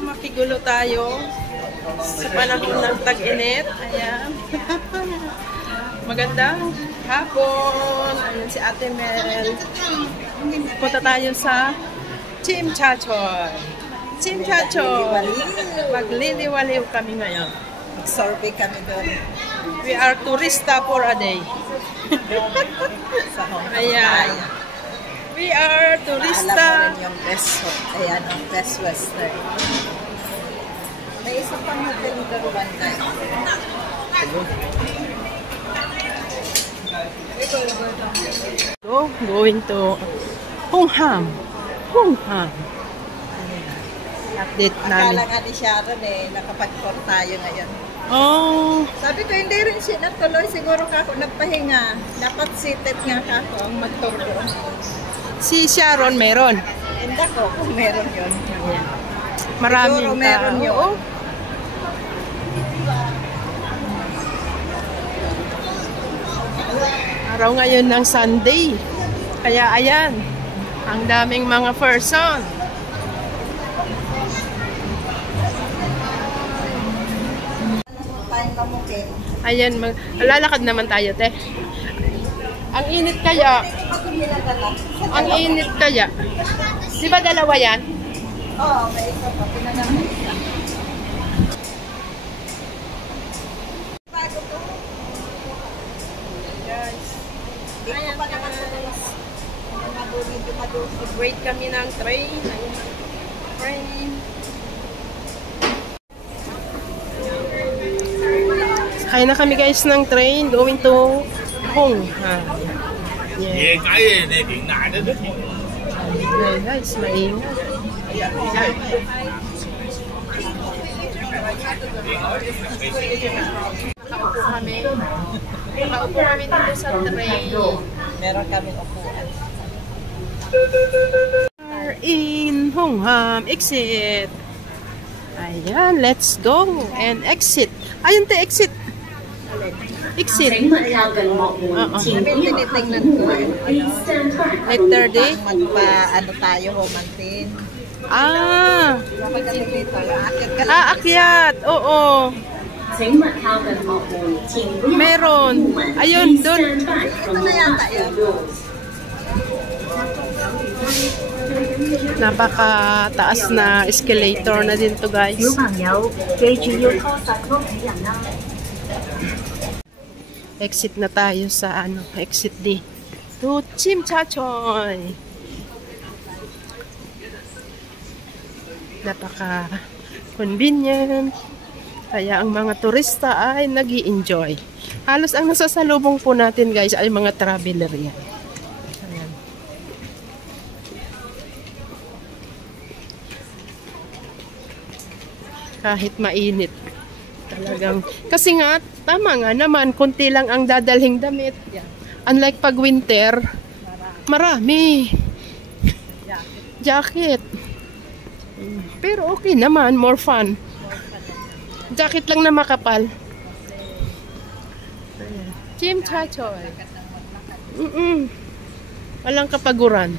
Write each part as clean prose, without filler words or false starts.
Makigulo tayo sa panahon ng tag-init. Ayan. Magandang hapon. Ayan si Ate Mel. Punta tayo sa Chimchachoy. Chimchachoy. Magliliwaliw kami ngayon. Mag-survey kami doon. We are turista for a day. Ayan. We are turista. Alam mo rin yung best, ayan, ang best western. May isa pang hotel doon one night. So, going to Hongham. Hongham. Update namin. Akala nga ni Sharon nakapag-call tayo ngayon. Oh. Sabi ko, hindi rin siya natuloy. Siguro kako nagpahinga. Dapat seated nga kako ang magturo. Si Sharon meron. Hindi ko kung meron yun. Maraming siguro meron yun. Araw ngayon ng Sunday. Kaya ayan, ang daming mga person. Ayan, lalakad naman tayo, te. Ang init kaya. Ang init kaya. Di ba dalawa yan? Oo, may isa pa. Pinanamay isa. Ayan guys. Wait kami ng train. Train. Sakay na kami guys ng train going to Hongham. Yeah. Guys, maingat. Nakaupo kami. Nakaupo kami dito sa train. Meron kami upuan. We're in Hongham. Exit. Ayan, let's go. And exit. Ayun te, exit. Exit. Tinitingnan ko yung Letter D. magpa-ano tayo, humantin. Ah. Akyat. Akyat. Oo. Meron. Ayun, doon. Ito na yata yun. Napaka-taas na escalator na din to guys. Exit na tayo sa exit D. To Chimchachoy. Napaka-convenient. Kaya ang mga turista ay nag-i-enjoy. Halos ang nasasalubong po natin guys ay mga traveler yan. Ayan. Kahit mainit. Talagang, kasi nga, tama nga naman, konti lang ang dadalhing damit. Unlike pag winter, marami. Jacket. Pero okay naman, more fun. Jacket lang na makapal. Chimchachoy. Walang kapaguran.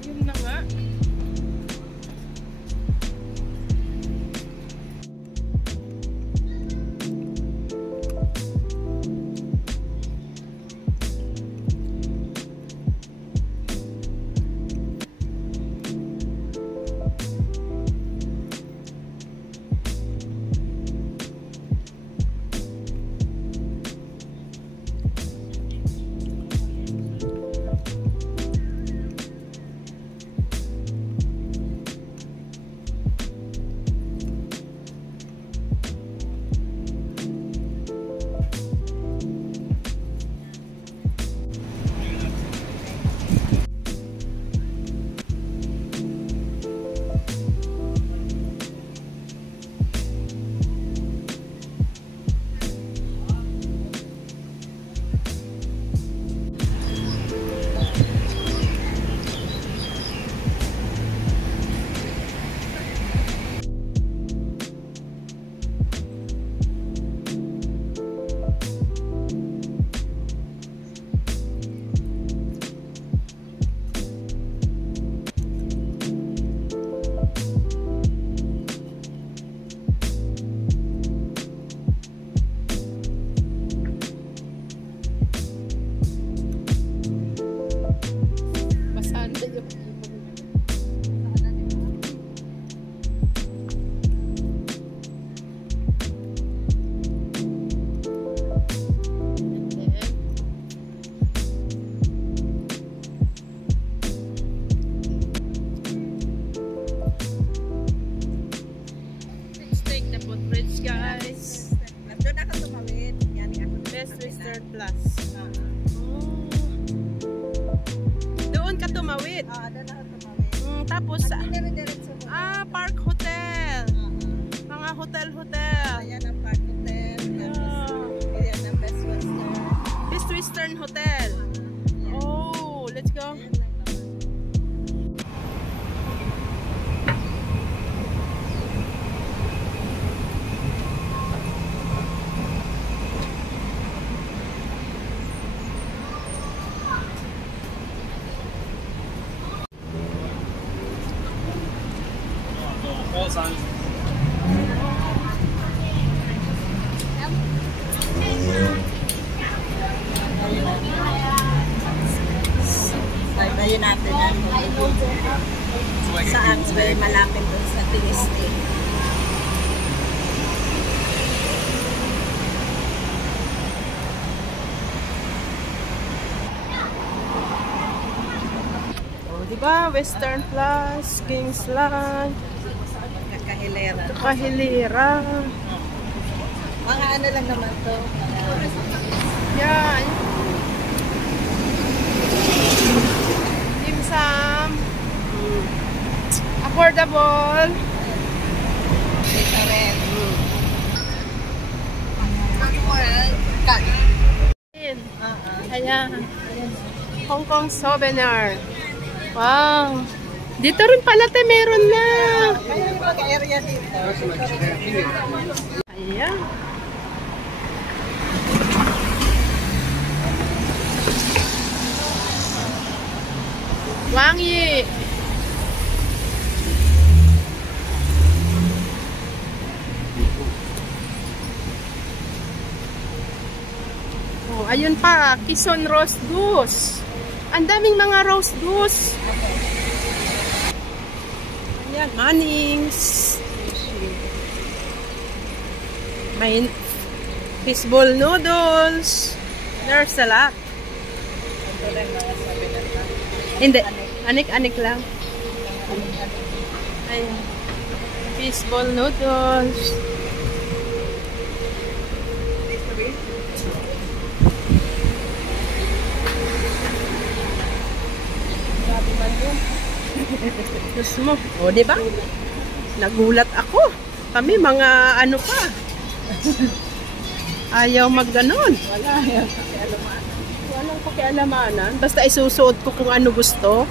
Yun na nga. tumawid. Doon ako tumawid. Tapos, Dire-diretso mo. Park Hotel. Mga hotel-hotel. Ayan ang Park Hotel. Ayan ang Best Western. Best Western Hotel. Oh, let's go. Ayan lang naman. Baybayin natin yan. Sa Answay, malapit doon sa Tiniste. Oh, diba? Western Plus, Kingsland, Kakahilera. Kahilera. Mga ano lang naman to. Yan. Dim sum. Affordable. Dito rin. Ayan. Hong Kong souvenir. Wow. Dito rin pala te meron na. Kaya yung mga area dito. Ayan. Wang Yi. Oh, ayun pa, Quezon Roast Goose. Ang daming mga roast goose. Ayan, Mannings. May fishball noodles. There's a lot. Ito rin mga sabi na lang. Hindi, anik-anik lang. Ayan. Fishball noodles. Diyos mo. O, diba? Nagulat ako. Kami, mga ano pa. Ayaw magganon. Wala. Pakialamanan. Walang pakialamanan. Basta isusuot ko kung ano gusto.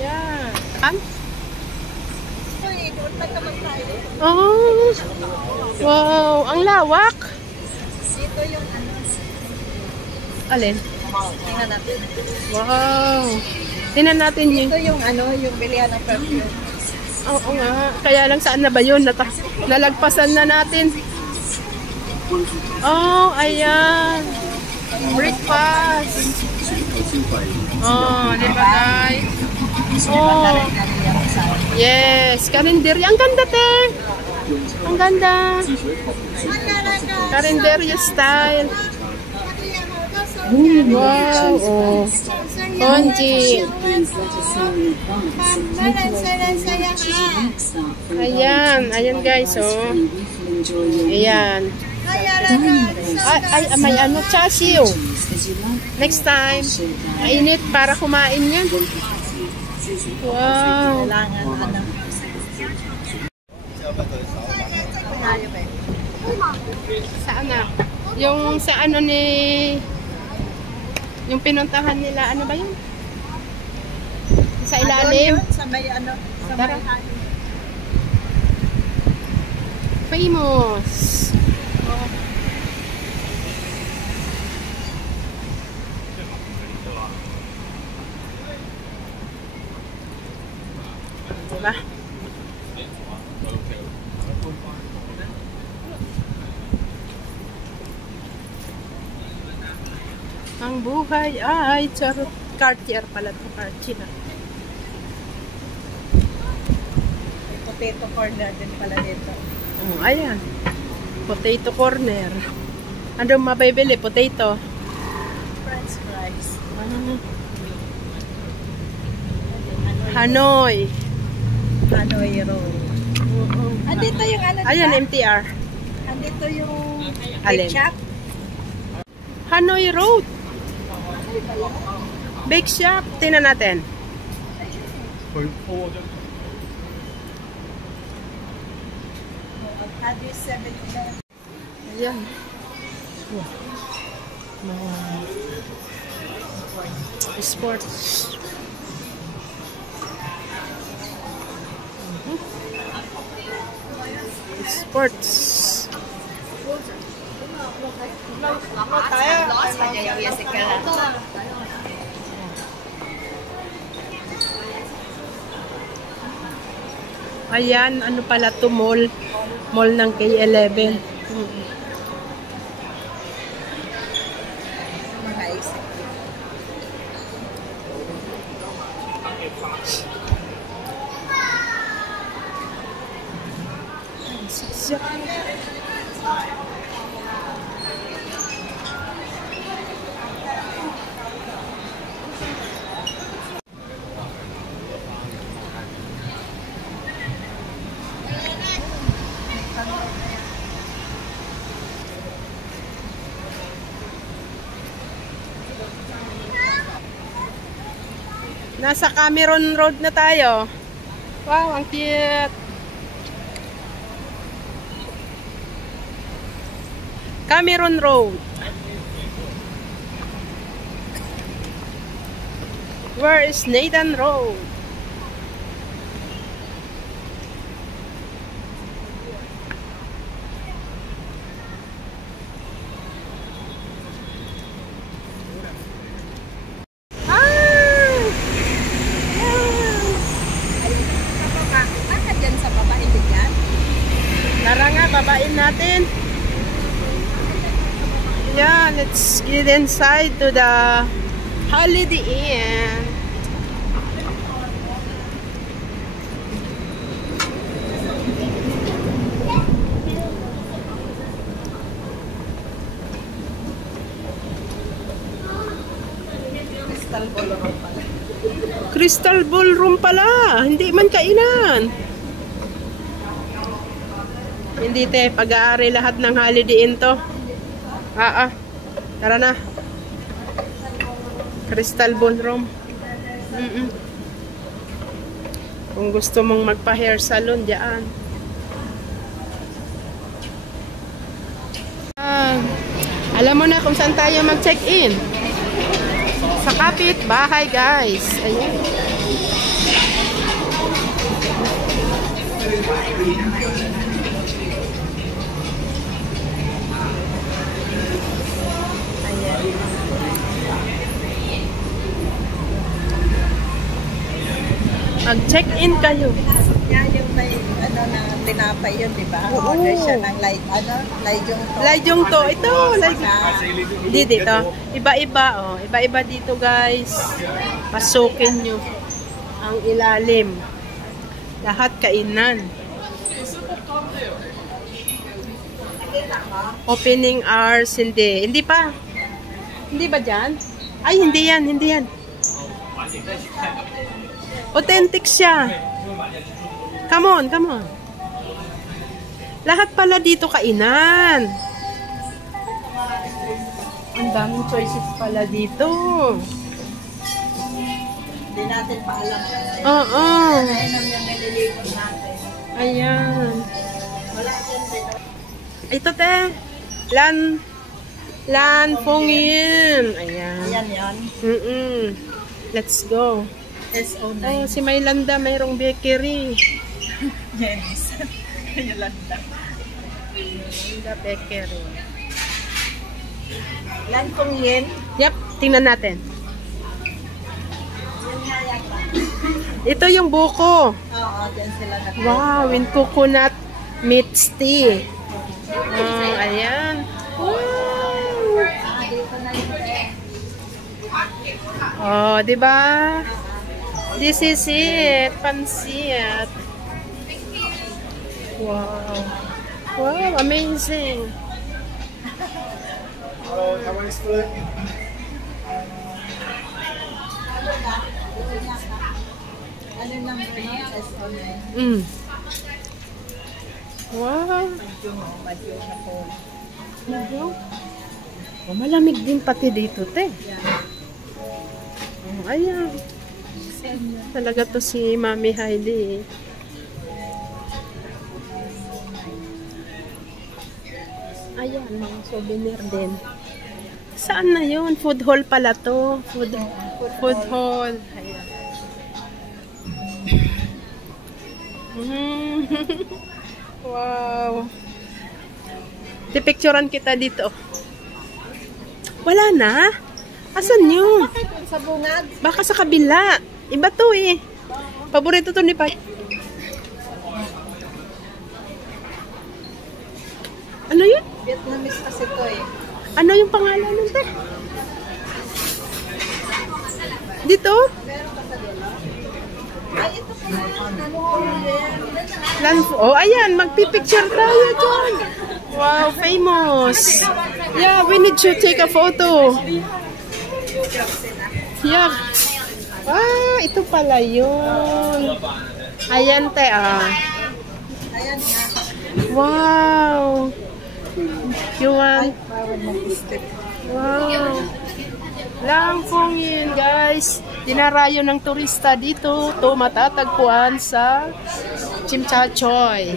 Yan. Uy, doon pa naman tayo. Oh. Wow. Ang lawak. Dito yung ano. Alin? Tingnan natin. Wow. Tingnan natin yun. Ito yung ano, yung bilihan ng perfume. Oo nga. Kaya lang saan na ba yun? Nalagpasan na natin. Oh, ayan. Breakfast. Oh, di ba guys? Oh. Yes. Karinderya. Ang ganda, te. Ang ganda. Karinderya style. Wow. Oh. Konji. Ayan. Ayan guys, oh. Ayan. Ay, may ano, chassis. Next time. Mainit para kumain yan. Wow. Kailangan ano. Saan na? Yung sa ano ni... Yung pinuntahan nila, ano ba yun? Sa ilalim? Sa may ano. Sa may ano. Famous. Diba? Ang buhay ay charot. Cartier pala ito. Cartier. May potato corner din pala dito. Oh, ayan. Potato corner. Ano mabibili? Potato. French fries. Hanoi. Hanoi roll. Andito yung ano. Ayan, diba? MTR. Andito yung Alin? ketchup. Hanoi Road. Bake shop. Tingnan natin. Ayan. Mga sports. Sports. Ayan, ano pala to, mall. Mall ng K11. Mga isip. Nasa Cameron Road na tayo. Wow, ang cute. Cameron Road. Where is Nathan Road? Tara nga, babain natin. Yeah, let's get inside to the Holiday Inn. Crystal ballroom pala. Crystal Ballroom pala. Hindi man kainan. Hindi te, pag-aari lahat ng Holiday Inn to. Tara na. Crystal Ballroom. Kung gusto mong magpa-hair salon, diyan. Alam mo na kung saan tayo mag-check-in. Sa kapit bahay, guys. Ayun. Mag-check-in kayo. Yan yung may ano na tinapay yun, di ba? Oo. Order siya ng Laijong to. Laijong to. Ito, Di dito. Iba-iba, oh. Iba-iba dito, guys. Pasukin nyo ang ilalim. Lahat kainan. Opening hours, hindi. Hindi pa. Hindi ba dyan? Ay, hindi yan, hindi yan. Authentic siya. Come on, come on. Lahat pala dito kainan. Ang daming choices pala dito. Hindi natin paalam. Oo. Ayun yung nililipat natin. Ayan. Wala dyan din. Ito te. Lan Fong Yin. Ayan. Ayan yan. Let's go. SO9. Oh, si Maylanda mayroong bakery. Jenny's. Yolanda. Maylanda bakery. Lan Fong Yin. Yep, tingnan natin. Ito yung buko. Oo, dyan sila na. Wow, with coconut meat tea. Oh, ayan. Wow. Dito na yun. Oh, di ba? This is it. Pansit. Wow. Wow, amazing. Ano number nun? SO9. Wow. Madyo na po. Oh, malamig din pati dito, te. Oh, ayan. Talaga to si Mami Heidi. Ayan, mga souvenir din. Saan na yun? Food hall pala to. Food hall. Ayan. Wow. Picturean kita dito. Wala na? Asan yun? Bakit sa bungad? Baka sa kabila. Iba to eh. Paborito to ni Pai. Ano yun? Vietnamese kasi to eh. Ano yung pangalan nun te? Dito? Meron pa sa dulo? Ay, ito pa. Oh, ayan. Magpipicture tayo dyan. Wow, famous. Yeah, we need to take a photo. Yeah. Ah, ito pala yun. Ayan te ah. Ayan nga. Wow. You want? Wow. Langkong yun, guys. Dinarayo ng turista dito. Ito matatagpuan sa Chimchachoy.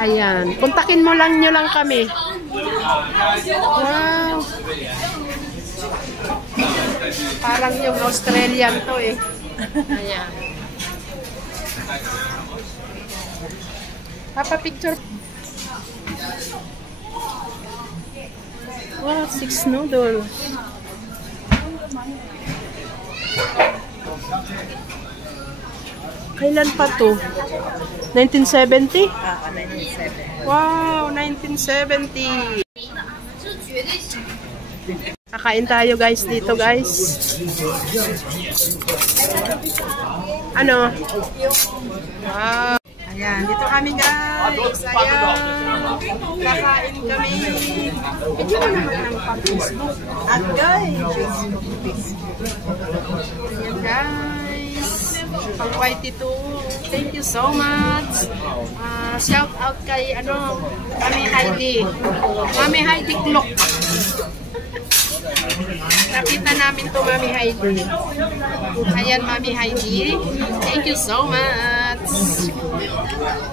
Ayan. Kontakin mo lang nyo lang kami. Wow. Parang yung Australian to eh. Ayan. Papa picture. Wow, 6 noodle. Kailan pa to? 1970? Ah, 1970. Wow, 1970. Kakain tayo guys dito guys. Ano? Wow. Ayan, dito kami guys. Ayan. Kakain kami. Ito na naman ng pang-Facebook. At guys, Ayan guys. Pang-YT2. Thank you so much. Shout out kay Mami Heidi. Mami Heidi Clock. Nakita namin to Mami Heidi. Ayan Mami Heidi. Thank you so much.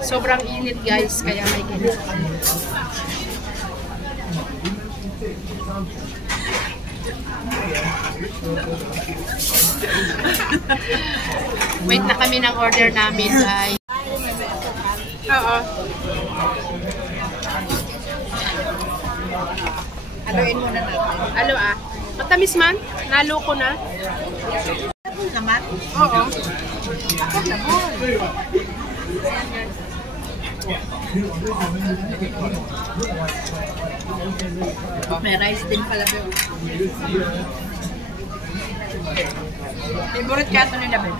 Sobrang init guys, kaya may ganito. Wait na kami ng order namin guys. Oo. haluin muna natin. Alo ah. Matamis man? Nalo ko na? Ako naman. Oo. Ako naman. May rice din pala. Favorite ka ito ni David?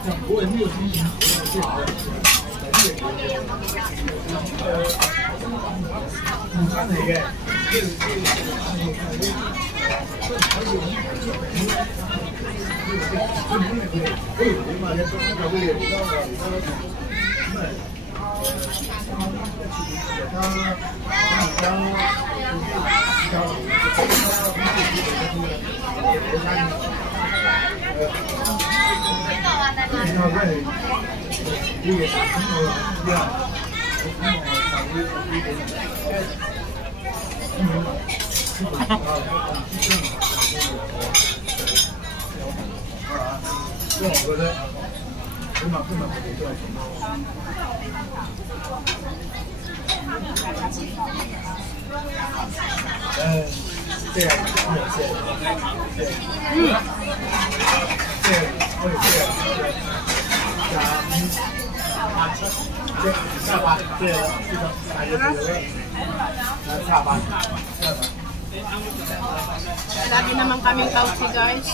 Lagi naman kaming kausi guys.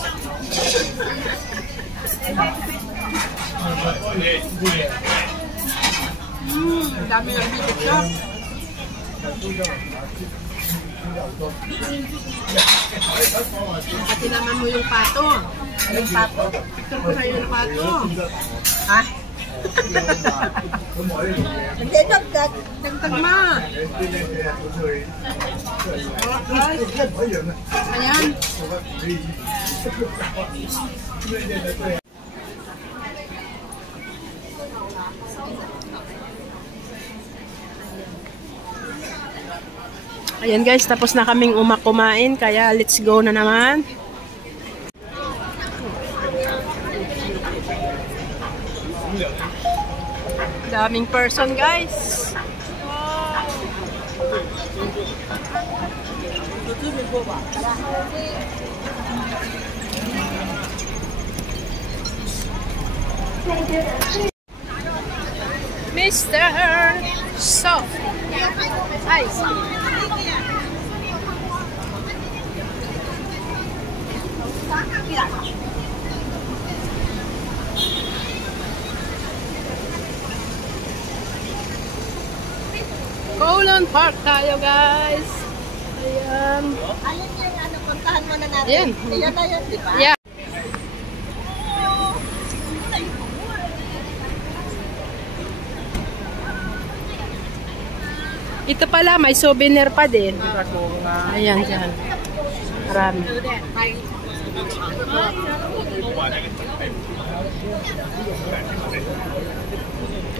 Dami ng bibig ko. Pati naman mo yung pato. Yung pato. Picture ko sa'yo yung pato. Ha? Hindi, dagdag. Dagdag ma. Ayan. Ayan guys, tapos na kaming kumain, kaya let's go na naman. Daming person guys. Wow. Mr. Soft Ice. Colon Park tayo guys. Ayan. Ayun yung ano, puntahan muna natin. Ayan. Ayan na yun, di ba? Yeah. Ito pala, may souvenir pa din. Ayan dyan. Marami.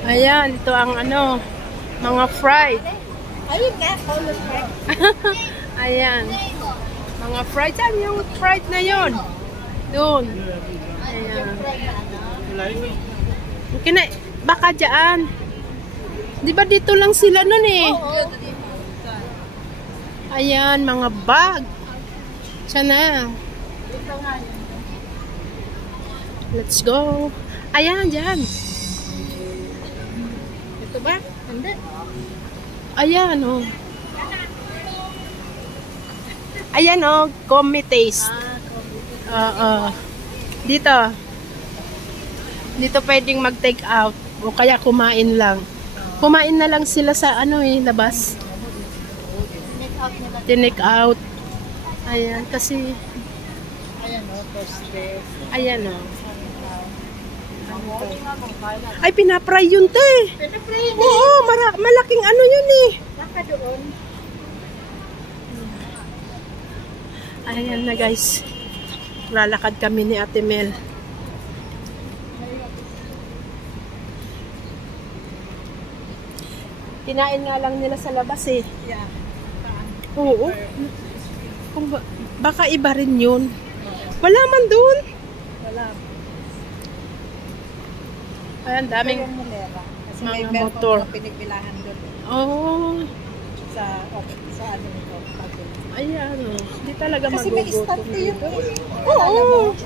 Ayan, ito ang ano, mga fried. Ayun nga, Colon Park. Ayan. Mga fried. Saan yung fried na yon? Doon. Ayan. Baka dyan. Di ba dito lang sila nun eh? Ayan, mga bag. Sana. Let's go. Ayan, dyan. Ito ba? Hindi. Ayan, oh. Ayan, oh. Comitaste. Dito. Dito pwedeng mag-take out. O kaya kumain lang. Kumain na lang sila sa ano eh, labas. Tinake out. Ayan, kasi... Ayan o, toasted. Ayan, oh. Ay, pinapray yun, te. Pinapray yun. Oo, malaking ano yun eh. Baka doon. Ayan na guys. Lalakad kami ni Ate Mel. Kinain nga lang nila sa labas eh. Yeah. Oo. Baka iba rin yun. Wala man dun. Wala. Ayan, daming Yung mulera. Kasi mga may motor. na pinigbilahan doon. Oh. Sa ano nito. Ayan. Di talaga Kasi may magugutom istante yun. dito. Oo.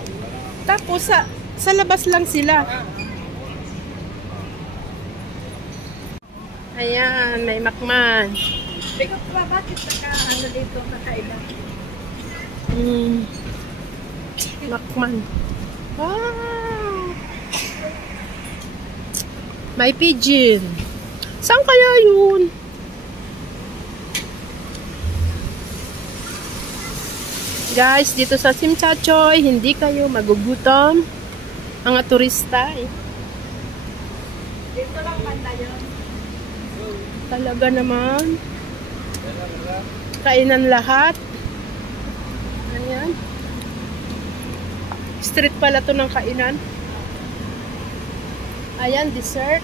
Tapos sa labas lang sila. Ayan, may makman. Bigod pa, bakit ano dito nakaiba? Makman. Wow! May pigeon. Saan kaya yun? Guys, dito sa Simchachoy, hindi kayo magugutom. Mga turista eh. Dito lang banda yun. Talaga naman. Kainan lahat. Ayan. Street pala to ng kainan. Ayan, dessert.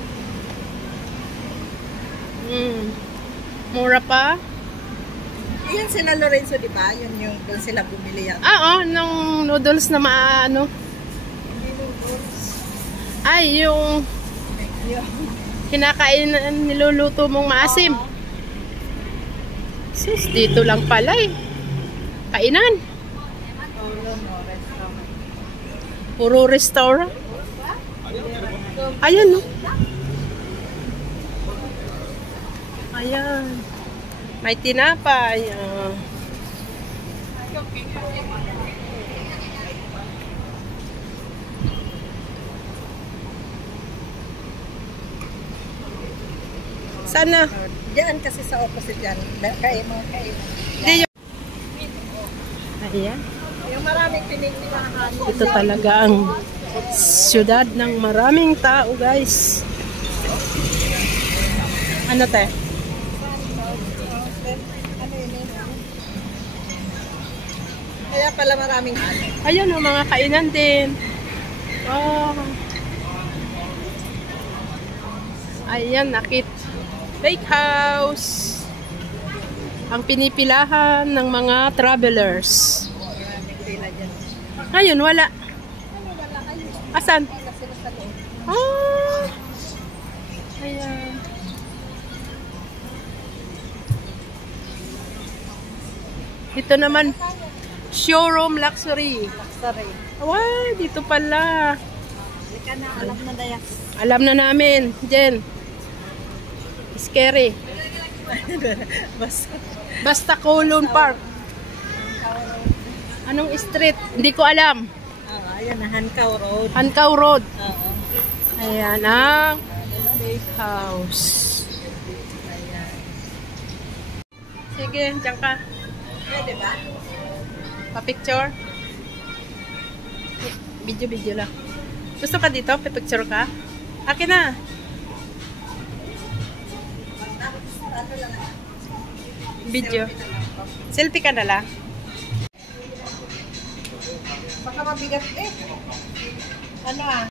Mura pa. Yan sila Lorenzo, di ba? Yun yung doon sila bumili yan. Nung noodles na maano. Ay, yung kinakain, niluluto mong maasim. Sis, dito lang pala eh. Kainan. Puro restaurant. Ayan, no? Ayan. May tinapay. Sana. Diyan kasi sa opposite yan. Kain mo. Ayan. Yung maraming pinigbilahan. Ito talaga ang siyudad ng maraming tao, guys. Ano te? Kaya pala maraming ano. Ayan o, mga kainan din. Oh. Ayan, nakit. Bakehouse. Ang pinipilahan ng mga travelers. Ngayon, wala. Asan? Ah. Ayan. Ito naman, showroom luxury. Luxury. Wow, dito pala. Halika na, alam na daya. Alam na namin, Jen. Scary. Basta Kowloon Park. Anong street? Hindi ko alam. Ayan na, Hankaw Road. Hankaw Road. Oo. Ayan ang bakehouse. Ayan. Sige, dyan ka. Pwede ba? Pa-picture? Video lang. Gusto ka dito? Pa-picture ka? Akin na. Video. Selfie ka na lang. Baka mabigat eh. Ano ah?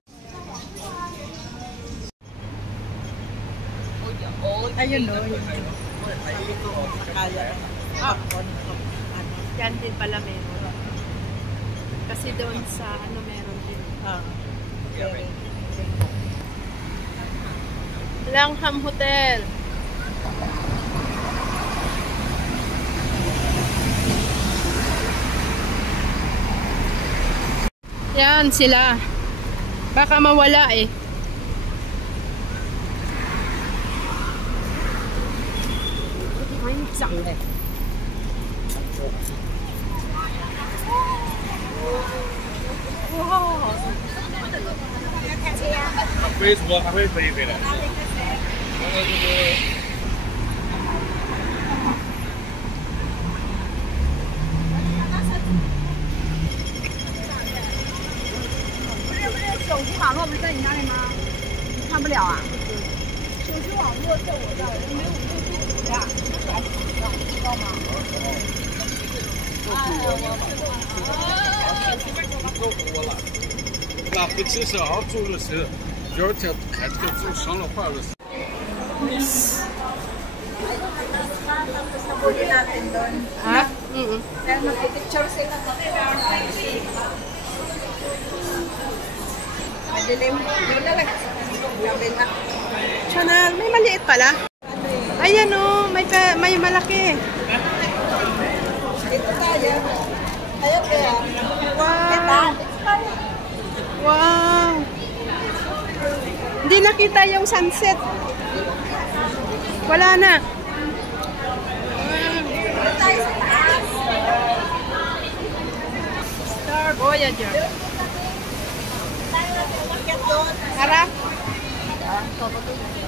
Ayun o. Sabi ko, sakaya. Yan din pala meron. Kasi doon sa ano meron din. Langham Hotel. Yan sila. Baka mawala eh. Ay, isang eh. Wow. 飞车还会飞一飞的。手机网络不是在你那里吗？你看不了啊？手机网络在我这儿，没有路呀，知道吗？够多了，那不只是熬煮的是，第二天看这个煮上了话的是。 Huli natin doon. Ha? Kaya mag-picture sila. Madilim. Yun na lang. Gabi na. Chanel, may maliit pala. Ayan o, may malaki. Dito tayo. Ayun kaya. Wow. Wow. Hindi nakita yung sunset. Wala na. Star Voyager. Harap.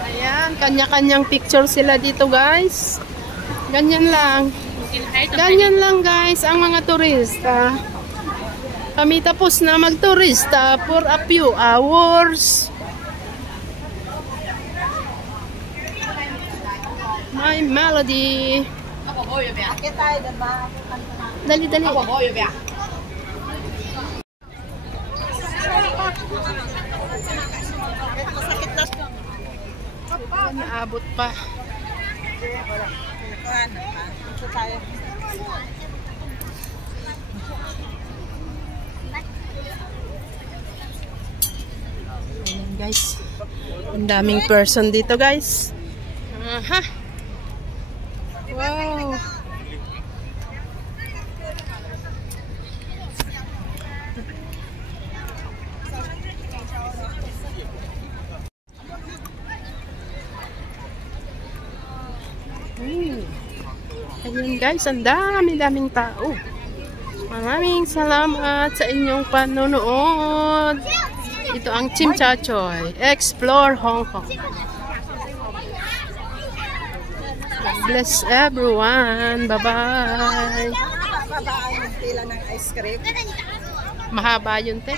Ayan, kanya-kanyang picture sila dito guys. Ganyan lang. Ganyan lang guys ang mga turista. Kami tapos na magturista for a few hours. My melody. Akit tayo doon ba? Dali, dali. Naabot pa. Dito tayo. Ayan guys. Ang daming person dito guys. Aha. Wow. Ayan guys, ang daming tao. Maraming salamat sa inyong panonood. Ito ang Chim Cha Choy. Explore Hong Kong. God bless everyone. Bye-bye. Babaan yung pila ng ice cream. Mahaba yun, te.